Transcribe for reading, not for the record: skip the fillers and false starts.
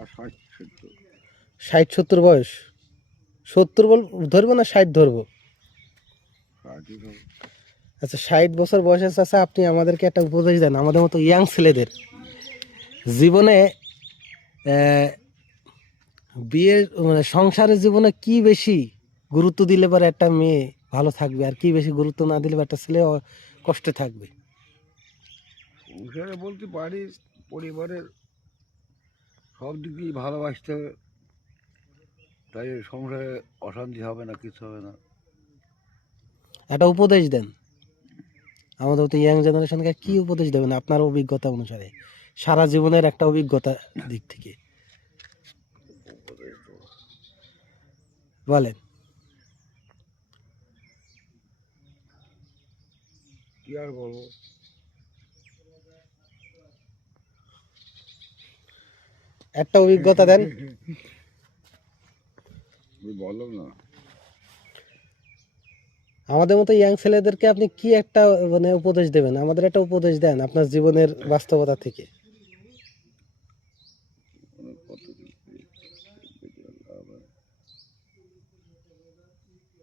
আর 60-70। 60-70 বয়স? 70 ধরবো না 60 ধরবো? 60-ই ধরো। আচ্ছা, 60 বছর বয়সের চাচা, আপনি আমাদেরকে একটা উপদেশ দেন আমাদের মতো ইয়াং ছেলেদের জীবনে, বিয়ের মানে সংসারের জীবনে কি বেশি গুরুত্ব দিলে পরে একটা মেয়ে ভালো থাকবে, আর কি বেশি গুরুত্ব না দিলে একটা ছেলে কষ্টে থাকবে? সংসারে বলতে বাড়ির পরিবারের সব দিক দিয়ে ভালোবাসতে হবে, তাই সংসারে অশান্তি হবে না, কিছু হবে না। একটা উপদেশ দেন আমাদের মতো ইয়াং জেনারেশনকে, কি উপদেশ দেবেন আপনার অভিজ্ঞতা অনুসারে, সারা জীবনের একটা অভিজ্ঞতা দিক থেকে উপদেশ তো বলেন। কি আর বলবো, একটা অভিজ্ঞতা দেন। আমি বললাম না। আমাদের মতো ইয়াং ছেলেদেরকে আপনি কি একটা মানে উপদেশ দেবেন, আমাদের একটা উপদেশ দেন আপনার জীবনের বাস্তবতা থেকে।